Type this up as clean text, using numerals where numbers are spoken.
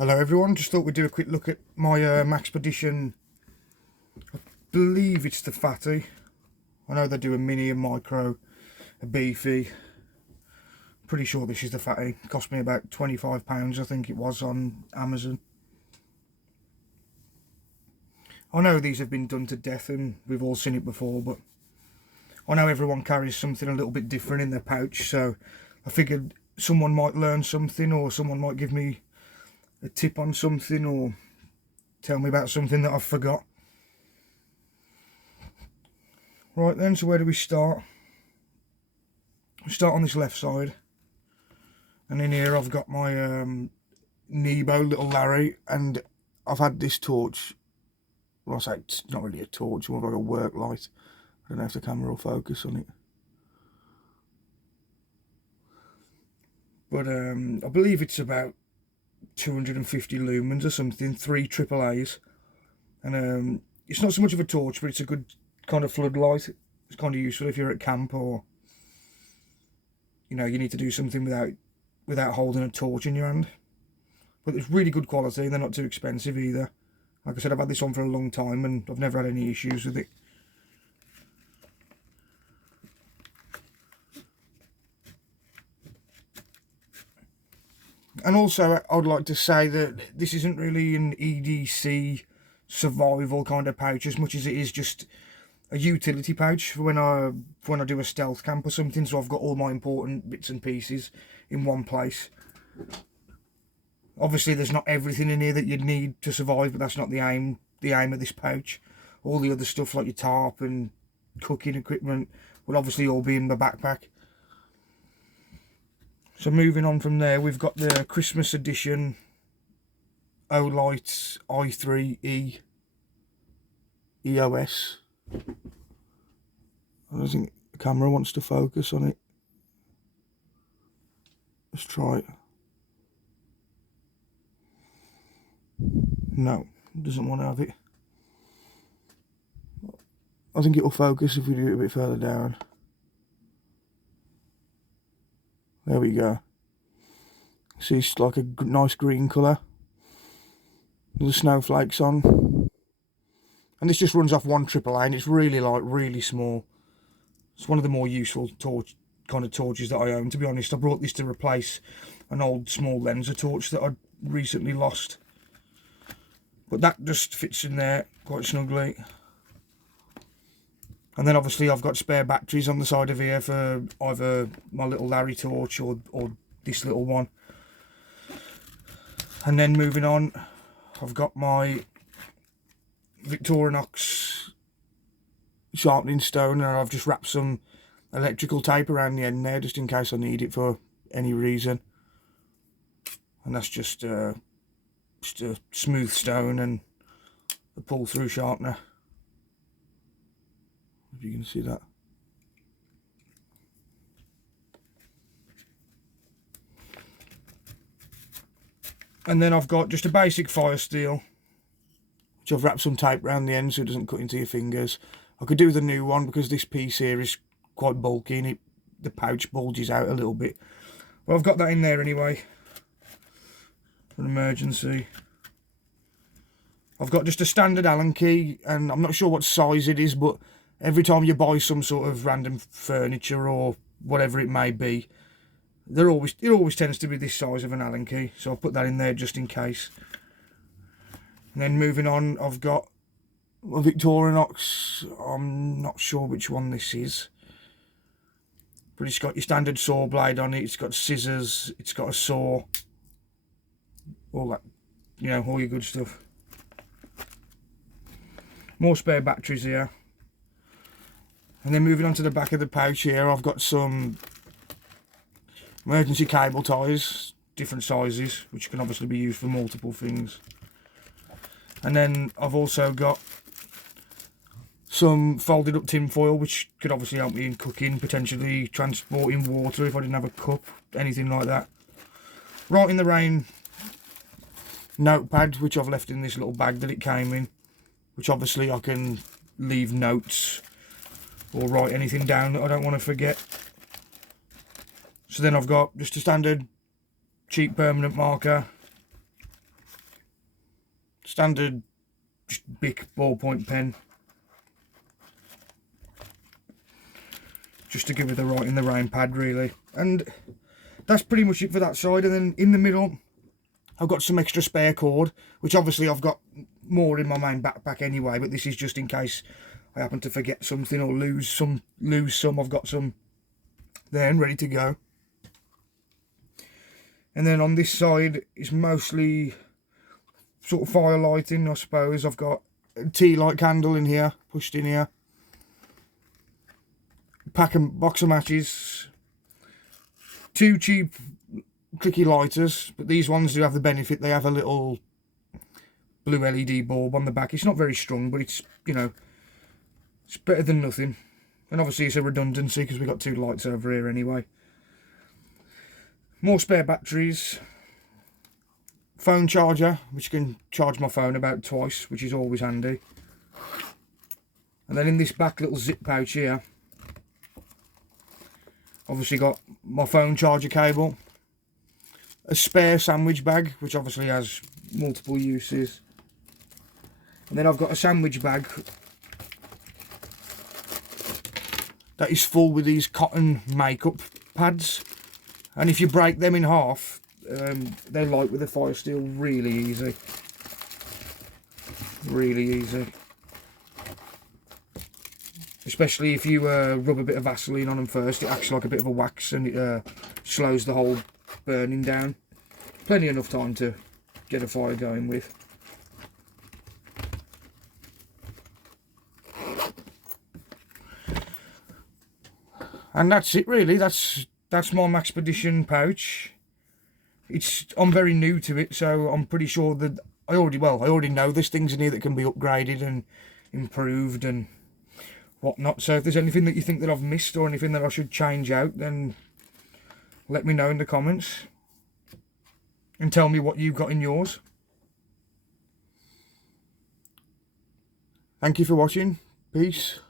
Hello everyone, just thought we'd do a quick look at my Maxpedition. I believe it's the fatty. I know they do a mini, a micro, a beefy. Pretty sure this is the fatty. It cost me about £25 I think it was on Amazon. I know these have been done to death and we've all seen it before, but I know everyone carries something a little bit different in their pouch, so I figured someone might learn something, or someone might give me a tip on something, or tell me about something that I've forgot. Right then, so where do we start? We start on this left side, and in here I've got my Nebo little Larry, and I've had this torch. Well, I say it's not really a torch, more like a work light. I don't know if the camera will focus on it, but I believe it's about 250 lumens or something, 3 AAAs, and it's not so much of a torch, but it's a good kind of floodlight. It's kind of useful if you're at camp, or you know, you need to do something without holding a torch in your hand. But it's really good quality, and they're not too expensive either. Like I said, I've had this on for a long time and I've never had any issues with it. And also, I'd like to say that this isn't really an EDC survival kind of pouch as much as it is just a utility pouch for when I do a stealth camp or something. So I've got all my important bits and pieces in one place. Obviously, there's not everything in here that you'd need to survive, but that's not the aim. The aim of this pouch. All the other stuff like your tarp and cooking equipment will obviously all be in the backpack. So moving on from there, we've got the Christmas edition Olight i3E EOS. I don't think the camera wants to focus on it. Let's try it. No, it doesn't want to have it. I think it will focus if we do it a bit further down. There we go. See, it's like a nice green colour. The snowflakes on. And this just runs off 1 AAA, and it's really light, really small. It's one of the more useful kind of torches that I own, to be honest. I brought this to replace an old small Lenser torch that I'd recently lost. But that just fits in there quite snugly. And then obviously I've got spare batteries on the side of here for either my little Larry torch or this little one. And then moving on, I've got my Victorinox sharpening stone, and I've just wrapped some electrical tape around the end there just in case I need it for any reason. And that's just a smooth stone and a pull through sharpener. If you can see that. And then I've got just a basic fire steel, which I've wrapped some tape around the end so it doesn't cut into your fingers. I could do the new one because this piece here is quite bulky and the pouch bulges out a little bit. But I've got that in there anyway, for an emergency. I've got just a standard Allen key, and I'm not sure what size it is, but every time you buy some sort of random furniture or whatever it may be, it always tends to be this size of an Allen key, so I'll put that in there just in case. And then moving on, I've got a Victorinox. I'm not sure which one this is, but it's got your standard saw blade on it. It's got scissors. It's got a saw. All that, you know, all your good stuff. More spare batteries here. And then moving on to the back of the pouch here, I've got some emergency cable ties, different sizes, which can obviously be used for multiple things. And then I've also got some folded up tin foil, which could obviously help me in cooking, potentially transporting water if I didn't have a cup, anything like that. Right in the rain notepad, which I've left in this little bag that it came in, which obviously I can leave notes or write anything down that I don't want to forget. So then I've got just a standard cheap permanent marker, standard just Bic ballpoint pen, just to give it the write in the rain pad really. And that's pretty much it for that side. And then in the middle I've got some extra spare cord, which obviously I've got more in my main backpack anyway, but this is just in case I happen to forget something or lose some. I've got some there and ready to go. And then on this side it's mostly sort of fire lighting, I suppose. I've got a tea light candle in here, pushed in here, box of matches, 2 cheap clicky lighters, but these ones do have the benefit, they have a little blue LED bulb on the back. It's not very strong, but it's, you know, it's better than nothing. And obviously it's a redundancy because we've got 2 lights over here anyway. More spare batteries, phone charger, which can charge my phone about twice, which is always handy. And then in this back little zip pouch here, obviously got my phone charger cable, a spare sandwich bag, which obviously has multiple uses, and then I've got a sandwich bag that is full with these cotton makeup pads, and if you break them in half, they light with the fire steel really easy. Really easy. Especially if you rub a bit of Vaseline on them first, it acts like a bit of a wax and it slows the whole burning down. Plenty enough time to get a fire going with. And that's it really. That's my Maxpedition pouch. I'm very new to it, so I'm pretty sure that I already know there's things in here that can be upgraded and improved and whatnot. So if there's anything that you think that I've missed or anything that I should change out, then let me know in the comments and tell me what you've got in yours. Thank you for watching. Peace.